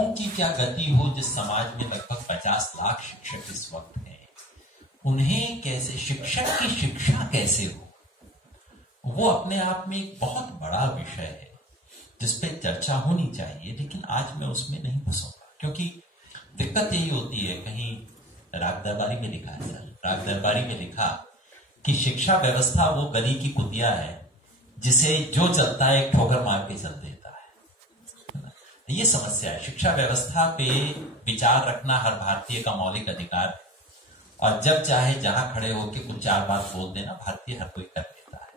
शिक्षकों की क्या गति हो जिस समाज में लगभग 50 लाख शिक्षक इस वक्त हैं, उन्हें कैसे शिक्षक की शिक्षा कैसे हो, वो अपने आप में एक बहुत बड़ा विषय है जिसपे चर्चा होनी चाहिए। लेकिन आज मैं उसमें नहीं घुसूंगा, क्योंकि दिक्कत यही होती है। कहीं राग दरबारी में लिखा है, सर, राग दरबारी में लिखा कि शिक्षा व्यवस्था वो गली की कुतिया है जिसे जो चलता है एक ठोकर मार के चल देता है। ये समस्या है। शिक्षा व्यवस्था पे विचार रखना हर भारतीय का मौलिक अधिकार है, और जब चाहे जहां खड़े होकर कुछ चार बात बोल देना भारतीय हर कोई कर लेता है।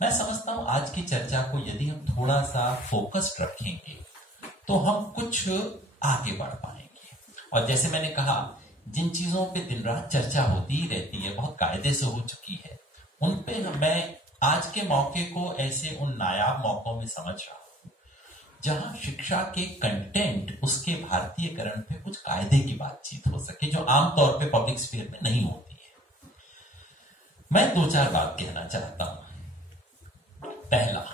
मैं समझता हूं आज की चर्चा को यदि हम थोड़ा सा फोकस्ड रखेंगे तो हम कुछ आगे बढ़ पाएंगे। और जैसे मैंने कहा, जिन चीजों पे दिन रात चर्चा होती ही रहती है, बहुत कायदे से हो चुकी है, उन पे मैं आज के मौके को ऐसे उन नायाब मौकों में समझ रहा हूं जहां शिक्षा के कंटेंट, उसके भारतीयकरण पे कुछ कायदे की बातचीत हो सके जो आमतौर पे पब्लिक स्फीयर में नहीं होती है। मैं दो चार बात कहना चाहता हूं। पहला,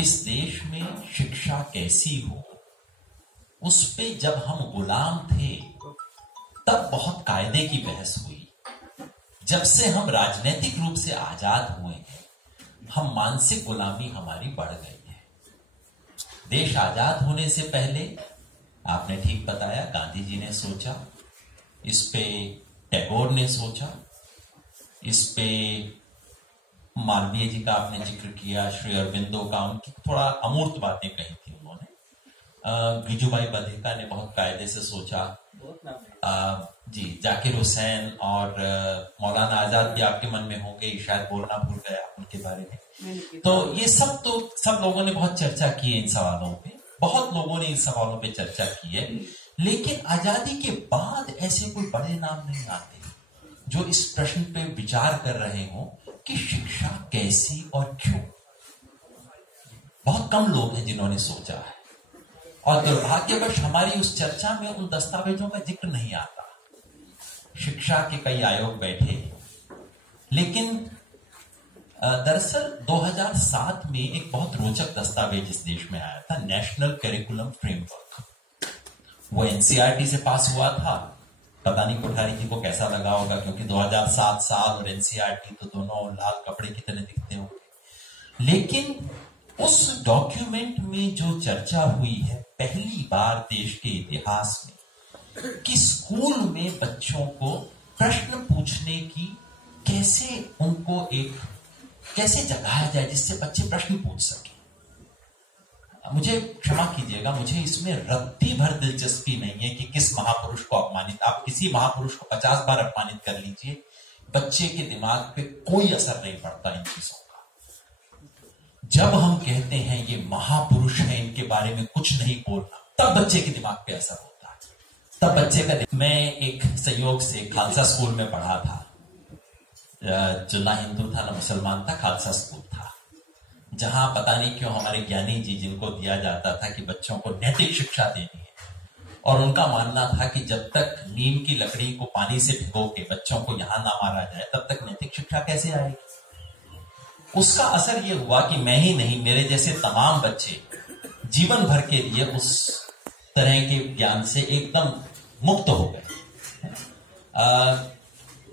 इस देश में शिक्षा कैसी हो उस पे जब हम गुलाम थे तब बहुत कायदे की बहस हुई। जब से हम राजनीतिक रूप से आजाद हुए हैं, हम मानसिक गुलामी हमारी बढ़ गई है। देश आजाद होने से पहले आपने ठीक बताया, गांधी जी ने सोचा, इस पे टैगोर ने सोचा, इस पे मालवीय जी का आपने जिक्र किया, श्री अरविंदो का, उनकी थोड़ा अमूर्त बातें कही थी उन्होंने। गिजुभाई बधेका ने बहुत कायदे से सोचा, जी, जाकिर हुसैन और मौलाना आजाद भी आपके मन में होंगे, शायद बोलना भूल गया उनके बारे में। तो ये सब लोगों ने बहुत चर्चा की है इन सवालों पे, बहुत लोगों ने इन सवालों पे चर्चा की है। लेकिन आजादी के बाद ऐसे कोई बड़े नाम नहीं आते जो इस प्रश्न पे विचार कर रहे हो कि शिक्षा कैसी और क्यों। बहुत कम लोग हैं जिन्होंने सोचा है, और दुर्भाग्यवश हमारी उस चर्चा में उन दस्तावेजों का जिक्र नहीं आता। शिक्षा के कई आयोग बैठे, लेकिन दरअसल 2007 में एक बहुत रोचक दस्तावेज इस देश में आया था, नेशनल करिकुलम फ्रेमवर्क। वो एनसीईआरटी से पास हुआ था। पता नहीं कोठारी जी को कैसा लगा होगा, क्योंकि 2007 साल और एनसीईआरटी तो दोनों लाल कपड़े की तरह दिखते होंगे। लेकिन उस डॉक्यूमेंट में जो चर्चा हुई है, पहली बार देश के इतिहास में कि स्कूल में बच्चों को प्रश्न पूछने की कैसे जगाया जाए जिससे बच्चे प्रश्न पूछ सके। मुझे क्षमा कीजिएगा, मुझे इसमें रत्ती भर दिलचस्पी नहीं है कि किस महापुरुष को अपमानित, आप किसी महापुरुष को 50 बार अपमानित कर लीजिए, बच्चे के दिमाग पे कोई असर नहीं पड़ता इन चीजों का। जब हम कहते हैं ये महापुरुष है, इनके बारे में कुछ नहीं बोलना, तब बच्चे के दिमाग पे असर होता है। तब बच्चे का, मैं एक संयोग से खालसा स्कूल में पढ़ा था, जो ना हिंदू था ना मुसलमान था, खालसा स्कूल था, जहां पता नहीं क्यों हमारे ज्ञानी जी, जिनको दिया जाता था कि बच्चों को नैतिक शिक्षा देनी है, और उनका मानना था कि जब तक नीम की लकड़ी को पानी से भिगो के बच्चों को यहां ना मारा जाए तब तक नैतिक शिक्षा कैसे आएगी। उसका असर यह हुआ कि मैं ही नहीं, मेरे जैसे तमाम बच्चे जीवन भर के लिए उस तरह के ज्ञान से एकदम मुक्त हो गए।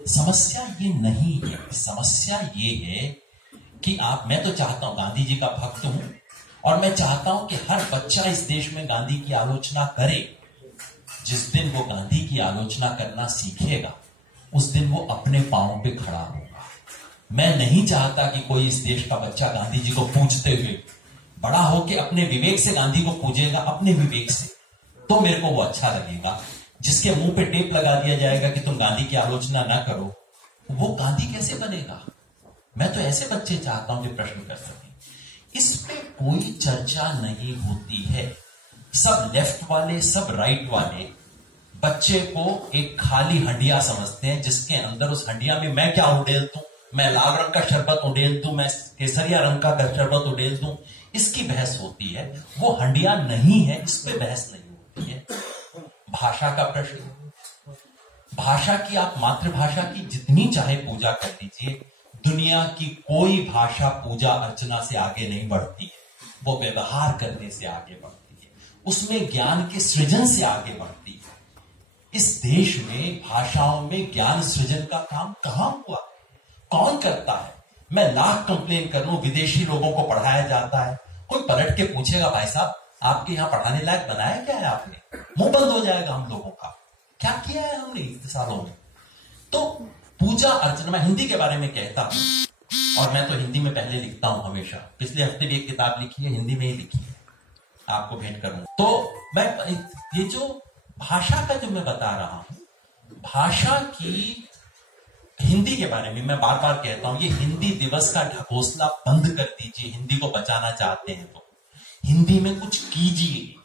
समस्या ये नहीं है, समस्या ये है कि मैं तो चाहता हूं, गांधी जी का भक्त हूं, और मैं चाहता हूं कि हर बच्चा इस देश में गांधी की आलोचना करे। जिस दिन वो गांधी की आलोचना करना सीखेगा, उस दिन वो अपने पांव पे खड़ा होगा। मैं नहीं चाहता कि कोई इस देश का बच्चा गांधी जी को पूजते हुए बड़ा होके अपने विवेक से गांधी को पूजेगा, अपने विवेक से, तो मेरे को वो अच्छा लगेगा। जिसके मुंह पे टेप लगा दिया जाएगा कि तुम गांधी की आलोचना ना करो, वो गांधी कैसे बनेगा। मैं तो ऐसे बच्चे चाहता हूं जो प्रश्न कर सकें। इस पे कोई चर्चा नहीं होती है। सब लेफ्ट वाले, सब राइट वाले बच्चे को एक खाली हंडिया समझते हैं, जिसके अंदर उस हंडिया में मैं क्या उड़ेल दूं, मैं लाल रंग का शरबत उड़ेल दूं, मैं केसरिया रंग का शरबत उड़ेल दूं, इसकी बहस होती है। वो हंडिया नहीं है, इस पे बहस नहीं होती है। भाषा का प्रश्न, भाषा की, आप मातृभाषा की जितनी चाहे पूजा कर लीजिए, दुनिया की कोई भाषा पूजा अर्चना से आगे नहीं बढ़ती है, वो व्यवहार करने से आगे बढ़ती है। उसमें ज्ञान के सृजन से आगे बढ़ती है। इस देश में भाषाओं में ज्ञान सृजन का काम कहां हुआ, कौन करता है? मैं लाख कंप्लेन कर लूं, विदेशी लोगों को पढ़ाया जाता है, कोई पलट के पूछेगा भाई साहब आपके यहां पढ़ाने लायक बनाया क्या है आपने? मुंह बंद हो जाएगा हम लोगों का। क्या किया है हमने इतने सालों में? तो पूजा अर्चना, मैं हिंदी के बारे में कहता हूं और मैं तो हिंदी में पहले लिखता हूं हमेशा। पिछले हफ्ते भी एक किताब लिखी है, हिंदी में ही लिखी है, आपको भेंट करूंगा। तो मैं ये जो भाषा का जो मैं बता रहा हूं, भाषा की हिंदी के बारे में मैं बार बार कहता हूं, ये हिंदी दिवस का ढकोसला बंद कर दीजिए। हिंदी को बचाना चाहते हैं तो हिंदी में कुछ कीजिए,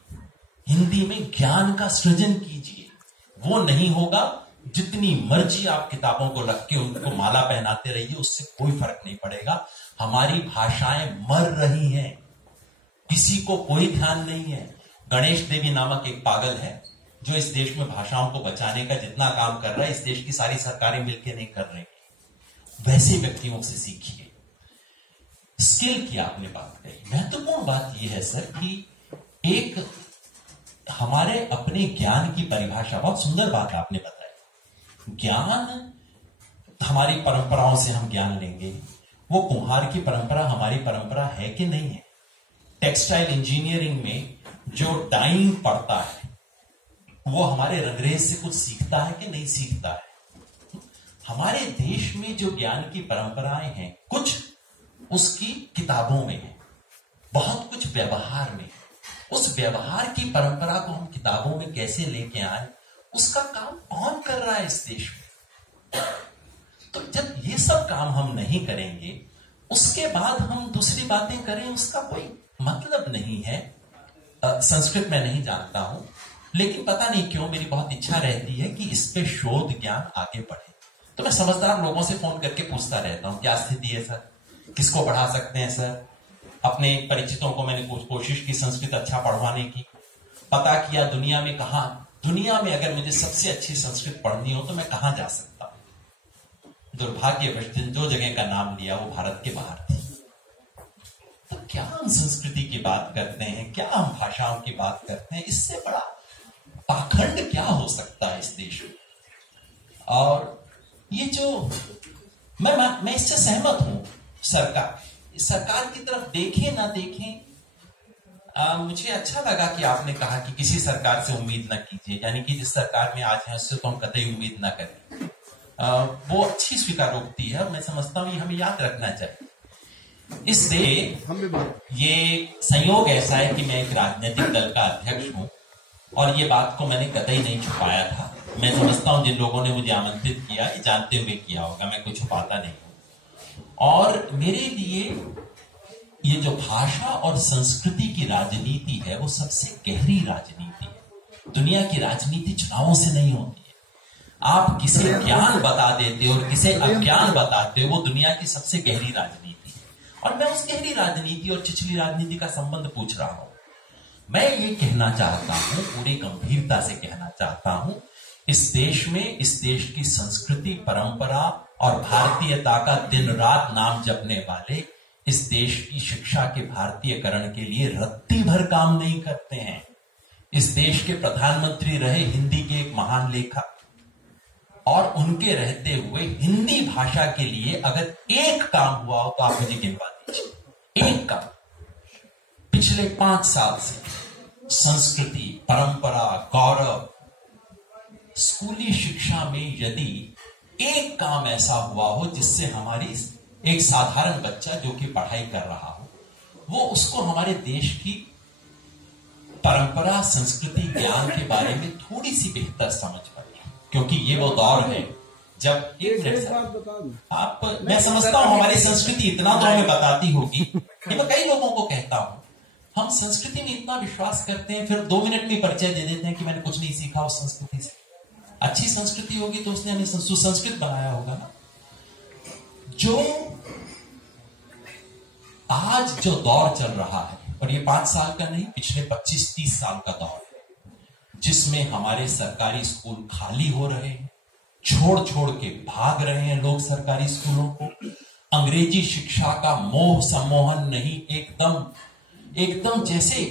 हिंदी में ज्ञान का सृजन कीजिए। वो नहीं होगा, जितनी मर्जी आप किताबों को रख के उनको माला पहनाते रहिए, उससे कोई फर्क नहीं पड़ेगा। हमारी भाषाएं मर रही हैं, किसी को कोई ध्यान नहीं है। गणेश देवी नामक एक पागल है जो इस देश में भाषाओं को बचाने का जितना काम कर रहा है, इस देश की सारी सरकारें मिलकर नहीं कर रही। वैसे व्यक्तियों से सीखिए। स्किल की आपने बात कही, महत्वपूर्ण बात यह है सर कि एक हमारे अपने ज्ञान की परिभाषा, बहुत सुंदर बात आपने बताई। ज्ञान, हमारी परंपराओं से हम ज्ञान लेंगे। वो कुम्हार की परंपरा हमारी परंपरा है कि नहीं है? टेक्सटाइल इंजीनियरिंग में जो डाइंग पढ़ता है वो हमारे रंगरेज से कुछ सीखता है कि नहीं सीखता है? हमारे देश में जो ज्ञान की परंपराएं हैं, कुछ उसकी किताबों में है, बहुत कुछ व्यवहार में है। उस व्यवहार की परंपरा को हम किताबों में कैसे लेके आए, उसका काम कौन कर रहा है इस देश में? तो जब ये सब काम हम नहीं करेंगे, उसके बाद हम दूसरी बातें करें, उसका कोई मतलब नहीं है। संस्कृत में नहीं जानता हूं, लेकिन पता नहीं क्यों मेरी बहुत इच्छा रहती है कि इस पे शोध ज्ञान आगे बढ़े। तो मैं समझदार लोगों से फोन करके पूछता रहता हूं, क्या स्थिति है सर, किसको पढ़ा सकते हैं सर? अपने परिचितों को मैंने कोशिश की संस्कृत अच्छा पढ़वाने की, पता किया दुनिया में कहां, दुनिया में अगर मुझे सबसे अच्छी संस्कृत पढ़नी हो तो मैं कहां जा सकता हूं? दुर्भाग्यवश जो जगह का नाम लिया वो भारत के बाहर थी। तो क्या हम संस्कृति की बात करते हैं, क्या हम भाषाओं की बात करते हैं? इससे बड़ा पाखंड क्या हो सकता है इस देश में? और ये जो मैं इससे सहमत हूं। सरकार की तरफ देखें ना देखें, मुझे अच्छा लगा कि आपने कहा कि किसी सरकार से उम्मीद ना कीजिए, यानी कि जिस सरकार में आज है उससे तो हम कतई उम्मीद ना करें। वो अच्छी स्वीकारोक्ति है, मैं समझता हूं ये हमें याद रखना चाहिए। इससे ये संयोग ऐसा है कि मैं एक राजनीतिक दल का अध्यक्ष हूं और ये बात को मैंने कतई नहीं छुपाया था। मैं समझता हूं जिन लोगों ने मुझे आमंत्रित किया, ये जानते हुए किया होगा, मैं कोई छुपाता नहीं हूं। और मेरे लिए ये जो भाषा और संस्कृति की राजनीति है वो सबसे गहरी राजनीति है। दुनिया की राजनीति चुनावों से नहीं होती है। आप किसे ज्ञान बता देते हो और किसे अज्ञान बताते हो, वो दुनिया की सबसे गहरी राजनीति है। और मैं उस गहरी राजनीति और छिछली राजनीति का संबंध पूछ रहा हूं। मैं ये कहना चाहता हूं, पूरी गंभीरता से कहना चाहता हूं, इस देश में, इस देश की संस्कृति, परंपरा और भारतीयता का दिन रात नाम जपने वाले इस देश की शिक्षा के भारतीयकरण के लिए रत्ती भर काम नहीं करते हैं। इस देश के प्रधानमंत्री रहे हिंदी के एक महान लेखक, और उनके रहते हुए हिंदी भाषा के लिए अगर एक काम हुआ हो तो आप मुझे गिनवा दीजिए। एक काम पिछले 5 साल से संस्कृति, परंपरा, गौरव, स्कूली शिक्षा में यदि एक काम ऐसा हुआ हो जिससे हमारी एक साधारण बच्चा जो कि पढ़ाई कर रहा हो, वो उसको हमारे देश की परंपरा, संस्कृति, ज्ञान के बारे में थोड़ी सी बेहतर समझ पाए। क्योंकि ये वो दौर है जब आप, मैं समझता हूं हमारी संस्कृति इतना तो हमें बताती होगी। ये मैं कई लोगों को कहता हूं, हम संस्कृति में इतना विश्वास करते हैं, फिर 2 मिनट में परिचय दे देते हैं कि मैंने कुछ नहीं सीखा उस संस्कृति से। अच्छी संस्कृति होगी तो उसने हमें सुसंस्कृत बनाया होगा ना। जो आज जो दौर चल रहा है, और ये 5 साल का नहीं, पिछले 25-30 साल का दौर है, जिसमें हमारे सरकारी स्कूल खाली हो रहे हैं, छोड़ छोड़ के भाग रहे हैं लोग सरकारी स्कूलों को। अंग्रेजी शिक्षा का मोह सम्मोहन नहीं, एकदम जैसे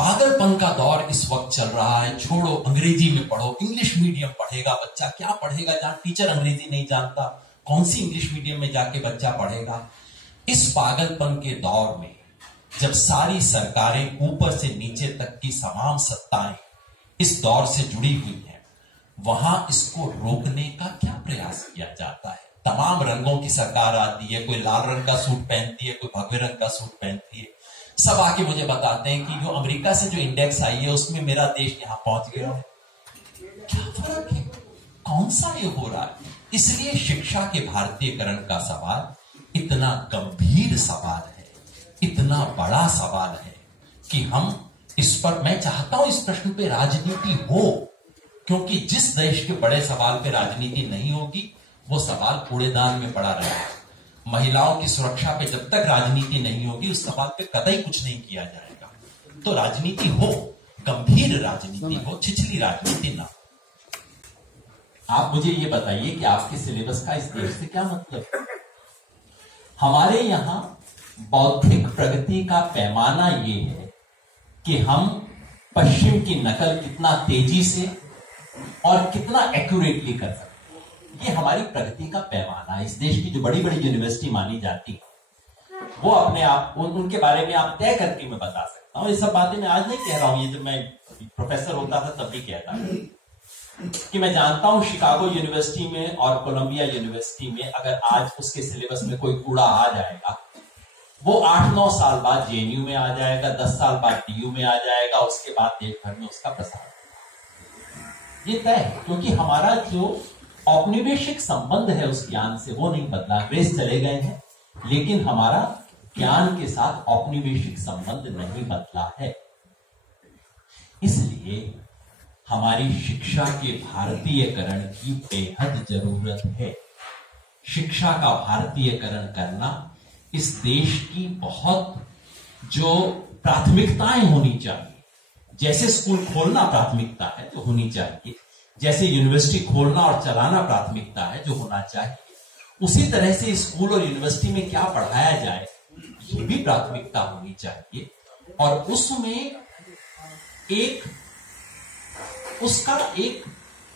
पागलपन का दौर इस वक्त चल रहा है। छोड़ो अंग्रेजी में पढ़ो, इंग्लिश मीडियम पढ़ेगा बच्चा, क्या पढ़ेगा जहां टीचर अंग्रेजी नहीं जानता, कौन सी इंग्लिश मीडियम में जाके बच्चा पढ़ेगा। इस पागलपन के दौर में जब सारी सरकारें ऊपर से नीचे तक की तमाम सत्ताएं इस दौर से जुड़ी हुई हैं, वहां इसको रोकने का क्या प्रयास किया जाता है। तमाम रंगों की सरकार आती है, कोई लाल रंग का सूट पहनती है, कोई भगवे रंग का सूट पहनती है, सब आके मुझे बताते हैं कि जो अमेरिका से जो इंडेक्स आई है उसमें मेरा देश यहां पहुंच गया है। क्या फर्क है, कौन सा ये हो रहा है। इसलिए शिक्षा के भारतीयकरण का सवाल इतना गंभीर सवाल है, इतना बड़ा सवाल है कि हम इस पर, मैं चाहता हूं इस प्रश्न पे राजनीति हो, क्योंकि जिस देश के बड़े सवाल पे राजनीति नहीं होगी वो सवाल कूड़ेदान में पड़ा रहेगा। महिलाओं की सुरक्षा पे जब तक राजनीति नहीं होगी उस सवाल पे कतई कुछ नहीं किया जाएगा। तो राजनीति हो, गंभीर राजनीति हो, छिछली राजनीति ना। आप मुझे ये बताइए कि आपके सिलेबस का इस देश से क्या मतलब है। हमारे यहां बौद्धिक प्रगति का पैमाना ये है कि हम पश्चिम की नकल कितना तेजी से और कितना एक्यूरेटली कर सकते हैं। ये हमारी प्रगति का पैमाना है। इस देश की जो बड़ी बड़ी यूनिवर्सिटी मानी जाती है वो अपने आप उनके बारे में आप तय करके मैं बता सकता हूं। ये सब बातें मैं आज नहीं कह रहा हूं, ये जब मैं प्रोफेसर होता था तब भी कहता था कि मैं जानता हूं शिकागो यूनिवर्सिटी में और कोलंबिया यूनिवर्सिटी में अगर आज उसके सिलेबस में कोई कूड़ा आ जाएगा, वो 8-9 साल बाद जेएनयू में आ जाएगा, 10 साल बाद डीयू में आ जाएगा, उसके बाद देश भर में उसका प्रसार। ये तय है, क्योंकि हमारा जो औपनिवेशिक संबंध है उस ज्ञान से वो नहीं बदला। अंग्रेज चले गए हैं लेकिन हमारा ज्ञान के साथ औपनिवेशिक संबंध नहीं बदला है। इसलिए हमारी शिक्षा के भारतीयकरण की बेहद जरूरत है। शिक्षा का भारतीयकरण करना इस देश की बहुत जो प्राथमिकताएं होनी चाहिए। जैसे स्कूल खोलना प्राथमिकता है जो होनी चाहिए, जैसे यूनिवर्सिटी खोलना और चलाना प्राथमिकता है जो होना चाहिए, उसी तरह से स्कूल और यूनिवर्सिटी में क्या पढ़ाया जाए ये भी प्राथमिकता होनी चाहिए। और उसमें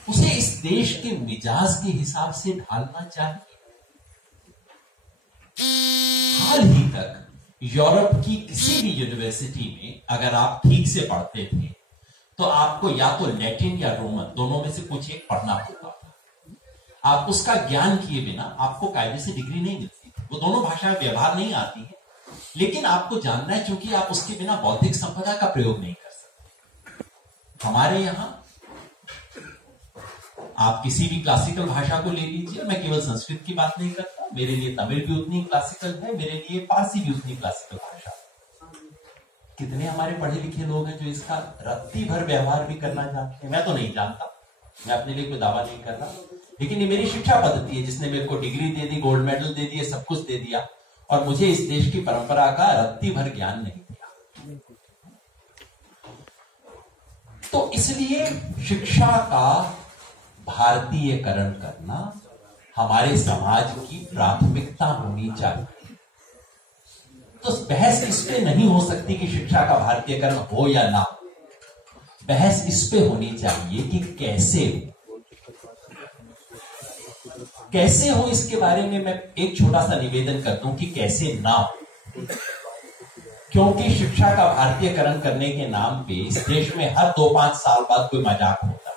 उसे इस देश के मिजाज के हिसाब से ढालना चाहिए। हाल ही तक यूरोप की किसी भी यूनिवर्सिटी में अगर आप ठीक से पढ़ते थे तो आपको या तो लैटिन या रोमन दोनों में से कुछ एक पढ़ना होता था। आप उसका ज्ञान किए बिना आपको कायदे से डिग्री नहीं मिलती। वो दोनों भाषाएं व्यवहार नहीं आती है, लेकिन आपको जानना है क्योंकि आप उसके बिना बौद्धिक संपदा का प्रयोग नहीं कर सकते। हमारे यहां आप किसी भी क्लासिकल भाषा को ले लीजिए, मैं केवल संस्कृत की बात नहीं करता, मेरे लिए तमिल भी उतनी क्लासिकल है, मेरे लिए फारसी भी उतनी क्लासिकल भाषा। कितने हमारे पढ़े लिखे लोग हैं जो इसका रत्ती भर व्यवहार भी करना जानते हैं। मैं तो नहीं जानता, मैं अपने लिए कोई दावा नहीं कर रहा, लेकिन ये मेरी शिक्षा पद्धति है जिसने मेरे को डिग्री दे दी, गोल्ड मेडल दे दिए, सब कुछ दे दिया, और मुझे इस देश की परंपरा का रत्ती भर ज्ञान नहीं दिया। तो इसलिए शिक्षा का भारतीयकरण करना हमारे समाज की प्राथमिकता होनी चाहिए। तो बहस इस पे नहीं हो सकती कि शिक्षा का भारतीयकरण हो या ना, बहस इस पे होनी चाहिए कि कैसे हो। इसके बारे में मैं एक छोटा सा निवेदन करता हूं कि कैसे ना हो, क्योंकि शिक्षा का भारतीयकरण करने के नाम पे इस देश में हर 2-5 साल बाद कोई मजाक होता है,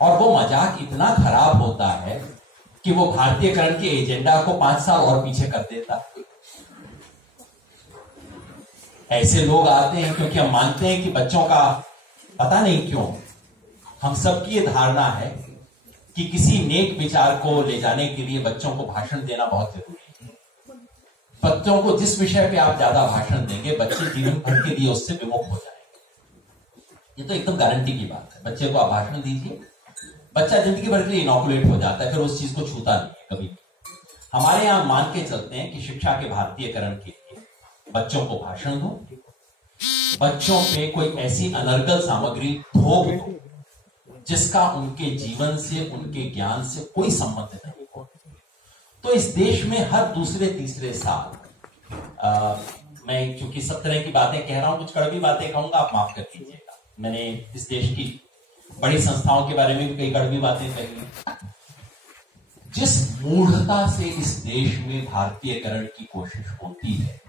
और वो मजाक इतना खराब होता है कि वो भारतीयकरण के एजेंडा को 5 साल और पीछे कर देता है। ऐसे लोग आते हैं क्योंकि हम मानते हैं कि बच्चों का, पता नहीं क्यों हम सबकी ये धारणा है कि किसी नेक विचार को ले जाने के लिए बच्चों को भाषण देना बहुत जरूरी है। बच्चों को जिस विषय पे आप ज्यादा भाषण देंगे बच्चे जीवन भर के लिए उससे विमुख हो जाएंगे। ये तो एकदम गारंटी की बात है। बच्चे को आप भाषण दीजिए, बच्चा जिंदगी भर के लिए इनॉकुलेट हो जाता है, फिर उस चीज को छूता नहीं है कभी। हमारे यहां मान के चलते हैं कि शिक्षा के भारतीयकरण के लिए बच्चों को भाषण दो, बच्चों पे कोई ऐसी अनर्गल सामग्री थोप दो जिसका उनके जीवन से, उनके ज्ञान से कोई संबंध नहीं हो। तो इस देश में हर दूसरे तीसरे साल मैं क्योंकि सब तरह की बातें कह रहा हूं, कुछ कड़वी बातें कहूंगा, आप माफ कर दीजिएगा। मैंने इस देश की बड़ी संस्थाओं के बारे में भी कई कड़वी बातें कही। जिस मूढ़ता से इस देश में भारतीयकरण की कोशिश होती है,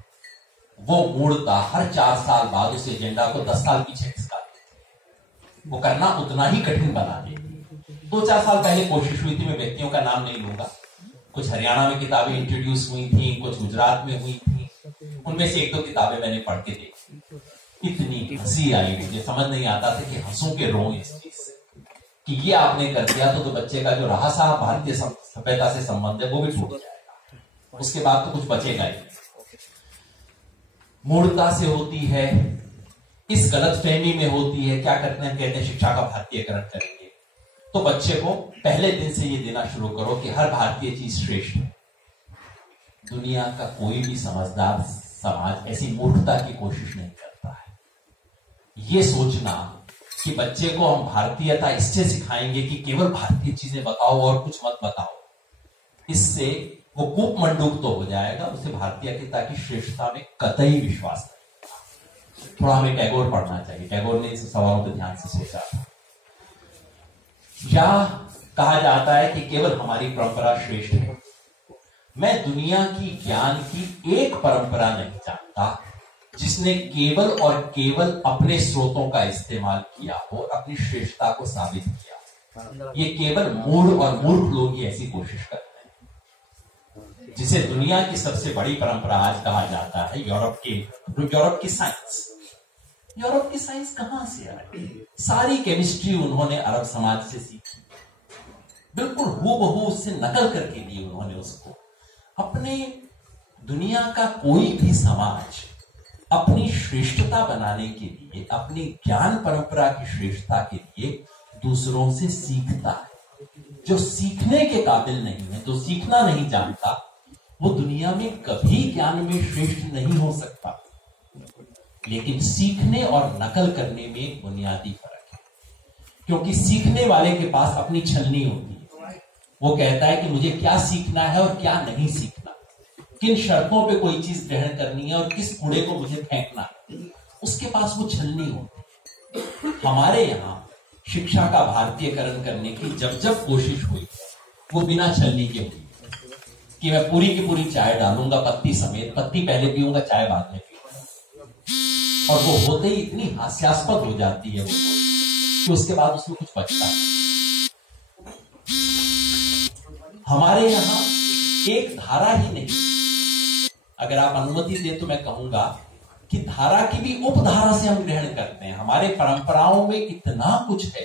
वो मूढ़ता हर 4 साल बाद उस एजेंडा को 10 साल पीछे खिसका देती है। वो करना उतना ही कठिन बना देती। 2-4 साल पहले कोशिश हुई थी, मैं व्यक्तियों का नाम नहीं लूंगा, कुछ हरियाणा में किताबें इंट्रोड्यूस हुई थी, कुछ गुजरात में हुई थी, उनमें से 1-2 किताबें मैंने पढ़ के देखी। इतनी हंसी आई, मुझे समझ नहीं आता था कि हंसू के रों इस चीज से कि ये आपने कर दिया तो बच्चे का जो रहा सा भारतीय सभ्यता से संबंध है वो भी टूट जाएगा, उसके बाद तो कुछ बचेगा ही। मूर्खता से होती है, इस गलतफहमी में होती है। क्या करते हैं, कहते हैं शिक्षा का भारतीयकरण करेंगे, तो बच्चे को पहले दिन से ये देना शुरू करो कि हर भारतीय चीज श्रेष्ठ है। दुनिया का कोई भी समझदार समाज ऐसी मूर्खता की कोशिश नहीं करता है। ये सोचना कि बच्चे को हम भारतीयता इससे सिखाएंगे कि केवल भारतीय चीजें बताओ और कुछ मत बताओ, इससे वो कूपमंडूक तो हो जाएगा, उसे भारतीयता की श्रेष्ठता में कतई विश्वास नहीं। थोड़ा हमें टैगोर पढ़ना चाहिए। टैगोर ने इस सवालों पर ध्यान से सोचा था। या कहा जाता है कि केवल हमारी परंपरा श्रेष्ठ है। मैं दुनिया की ज्ञान की एक परंपरा नहीं जानता जिसने केवल और केवल अपने स्रोतों का इस्तेमाल किया हो, अपनी श्रेष्ठता को साबित किया। ये केवल मूढ़ और मूर्ख लोग ही ऐसी कोशिश करते हैं। जिसे दुनिया की सबसे बड़ी परंपरा आज कहा जाता है यूरोप की साइंस। यूरोप की साइंस कहां से आई? सारी केमिस्ट्री उन्होंने अरब समाज से सीखी, बिल्कुल हूबहू उससे नकल करके दी उन्होंने उसको। अपने दुनिया का कोई भी समाज अपनी श्रेष्ठता बनाने के लिए, अपनी ज्ञान परंपरा की श्रेष्ठता के लिए दूसरों से सीखता है। जो सीखने के काबिल नहीं है, जो सीखना नहीं जानता, वो दुनिया में कभी ज्ञान में श्रेष्ठ नहीं हो सकता। लेकिन सीखने और नकल करने में एक बुनियादी फर्क है, क्योंकि सीखने वाले के पास अपनी छलनी होती है। वो कहता है कि मुझे क्या सीखना है और क्या नहीं सीखना, किन शर्तों पे कोई चीज ग्रहण करनी है और किस कूड़े को मुझे फेंकना है, उसके पास वो छलनी होती है। हमारे यहाँ शिक्षा का भारतीयकरण करने की जब जब कोशिश हुई, वो बिना छलनी के हुई कि मैं पूरी की पूरी चाय डालूंगा पत्ती समेत, पत्ती पहले पीऊंगा, चाय बाद में पीऊंगा, और वो होते ही इतनी हास्यास्पद हो जाती है वो कि उसके बाद उसमें कुछ बचता है। हमारे यहां एक धारा ही नहीं, अगर आप अनुमति दें तो मैं कहूंगा कि धारा की भी उपधारा से हम ग्रहण करते हैं। हमारे परंपराओं में इतना कुछ है,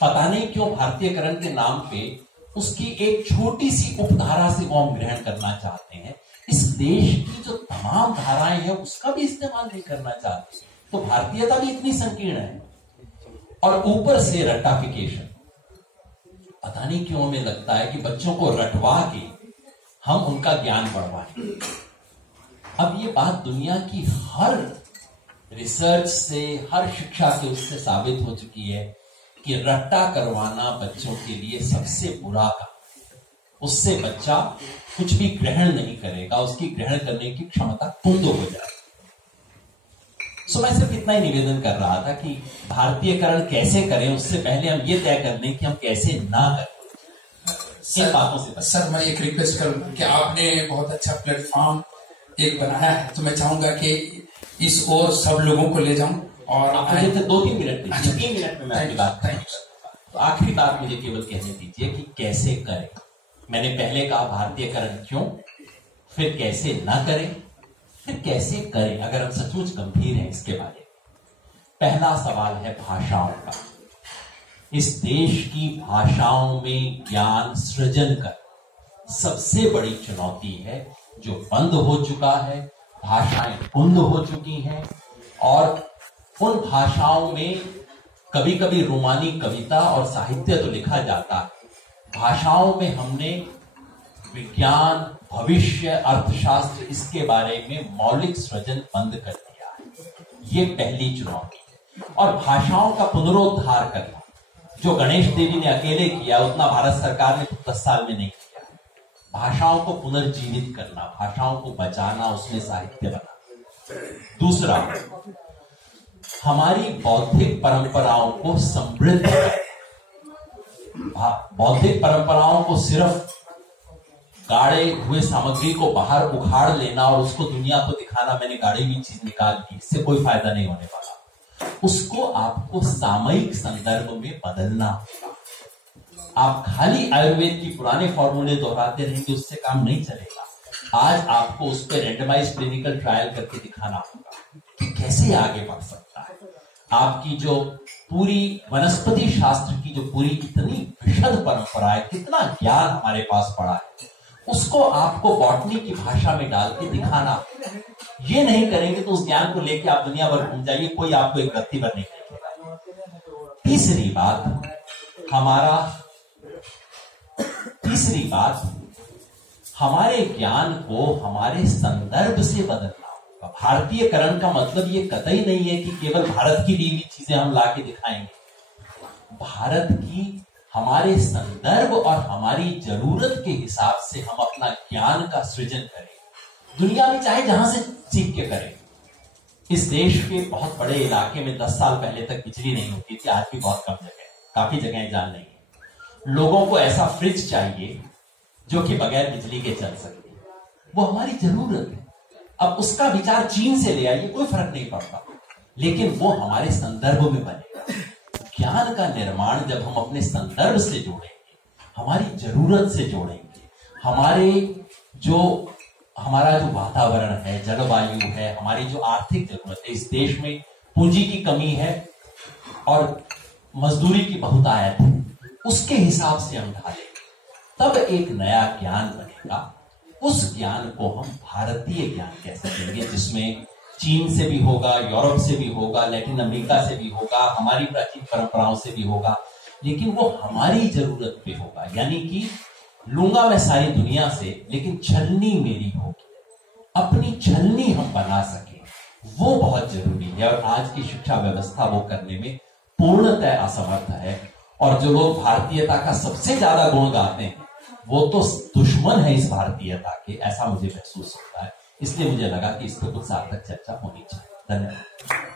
पता नहीं क्यों भारतीयकरण के नाम पे उसकी एक छोटी सी उपधारा से वो हम ग्रहण करना चाहते हैं। इस देश की जो तमाम धाराएं हैं उसका भी इस्तेमाल नहीं करना चाहते। तो भारतीयता भी इतनी संकीर्ण है, और ऊपर से रट्टाफिकेशन। पता नहीं क्यों हमें लगता है कि बच्चों को रटवा के हम उनका ज्ञान बढ़वाएं। अब ये बात दुनिया की हर रिसर्च से, हर शिक्षा के उससे साबित हो चुकी है कि रट्टा करवाना बच्चों के लिए सबसे बुरा काम। उससे बच्चा कुछ भी ग्रहण नहीं करेगा, उसकी ग्रहण करने की क्षमता कुंद हो जाएगी। सो मैं सिर्फ इतना ही निवेदन कर रहा था कि भारतीयकरण कैसे करें, उससे पहले हम ये तय कर लें कि हम कैसे ना करें। इन बातों से सर मैं एक रिक्वेस्ट करूं कि आपने बहुत अच्छा प्लेटफॉर्म एक बनाया है, तो मैं चाहूंगा कि इस ओर सब लोगों को ले जाऊं। और मुझे तो 2-3 मिनट दीजिए, 3 मिनट में मैं आपकी बात करूंगा। तो आखिरी बात मुझे केवल कहने दीजिए कि कैसे करें। मैंने पहले कहा भारतीयकरण क्यों, फिर कैसे ना करें, फिर कैसे करें अगर हम सचमुच गंभीर हैं इसके बारे में। पहला सवाल है भाषाओं का। इस देश की भाषाओं में ज्ञान सृजन कर सबसे बड़ी चुनौती है, जो बंद हो चुका है। भाषाएं कुंद हो चुकी हैं, और उन भाषाओं में कभी कभी रोमानी कविता और साहित्य तो लिखा जाता है। भाषाओं में हमने विज्ञान, भविष्य, अर्थशास्त्र, इसके बारे में मौलिक सृजन बंद कर दिया है। ये पहली चुनौती है। और भाषाओं का पुनरुद्धार करना, जो गणेश देवी ने अकेले किया, उतना भारत सरकार ने 10 साल में नहीं किया। भाषाओं को पुनर्जीवित करना, भाषाओं को बचाना, उसमें साहित्य बनाना, दूसरा, हमारी बौद्धिक परंपराओं को समृद्ध करें। बौद्धिक परंपराओं को सिर्फ गाड़े हुए सामग्री को बाहर उखाड़ लेना और उसको दुनिया को दिखाना, मैंने गाड़ी हुई चीज निकाल दी, इससे कोई फायदा नहीं होने वाला। उसको आपको सामयिक संदर्भ में बदलना होगा। आप खाली आयुर्वेद की पुराने फॉर्मूले दोहराते रहेंगे, उससे काम नहीं चलेगा। आज आपको उस पर रेंडमाइज क्लिनिकल ट्रायल करके दिखाना होगा कि कैसे आगे बढ़ सकता है। आपकी जो पूरी वनस्पति शास्त्र की जो पूरी इतनी विशद परंपरा है, कितना ज्ञान हमारे पास पड़ा है, उसको आपको बॉटनी की भाषा में डाल के दिखाना। ये नहीं करेंगे तो उस ज्ञान को लेके आप दुनिया भर घूम जाइए, कोई आपको एक रत्ती भर नहीं देखेगा। तीसरी बात, हमारे ज्ञान को हमारे संदर्भ से बदलना होगा। भारतीयकरण का मतलब ये कतई नहीं है कि केवल भारत की दी हुई चीजें हम लाके दिखाएंगे। भारत की हमारे संदर्भ और हमारी जरूरत के हिसाब से हम अपना ज्ञान का सृजन करें, दुनिया में चाहे जहां से सीख के करें। इस देश के बहुत बड़े इलाके में 10 साल पहले तक बिजली नहीं होती थी, आज भी बहुत कम जगह, काफी जगह जान नहीं है। लोगों को ऐसा फ्रिज चाहिए जो कि बगैर बिजली के चल सके, वो हमारी जरूरत है। अब उसका विचार चीन से ले आइए, कोई फर्क नहीं पड़ता, लेकिन वो हमारे संदर्भ में बनेगा। ज्ञान का निर्माण जब हम अपने संदर्भ से जोड़ेंगे, हमारी जरूरत से जोड़ेंगे, हमारा जो वातावरण है, जलवायु है, हमारी जो आर्थिक जरूरत है, इस देश में पूंजी की कमी है और मजदूरी की बहुतायत है, उसके हिसाब से हम ढालेंगे, तब एक नया ज्ञान बनेगा। उस ज्ञान को हम भारतीय ज्ञान कह सकेंगे, जिसमें चीन से भी होगा, यूरोप से भी होगा, लैटिन अमेरिका से भी होगा, हमारी प्राचीन परंपराओं से भी होगा, लेकिन वो हमारी जरूरत पे होगा। यानी कि लूंगा मैं सारी दुनिया से, लेकिन छलनी मेरी होगी, अपनी छलनी हम बना सके, वो बहुत जरूरी है। और आज की शिक्षा व्यवस्था वो करने में पूर्णतः असमर्थ है। और जो लोग भारतीयता का सबसे ज्यादा गुण गाते हैं, वो तो दुश्मन है इस भारतीयता के, ऐसा मुझे महसूस होता है। इसलिए मुझे लगा कि इस पर कुछ सार्थक चर्चा होनी चाहिए। धन्यवाद।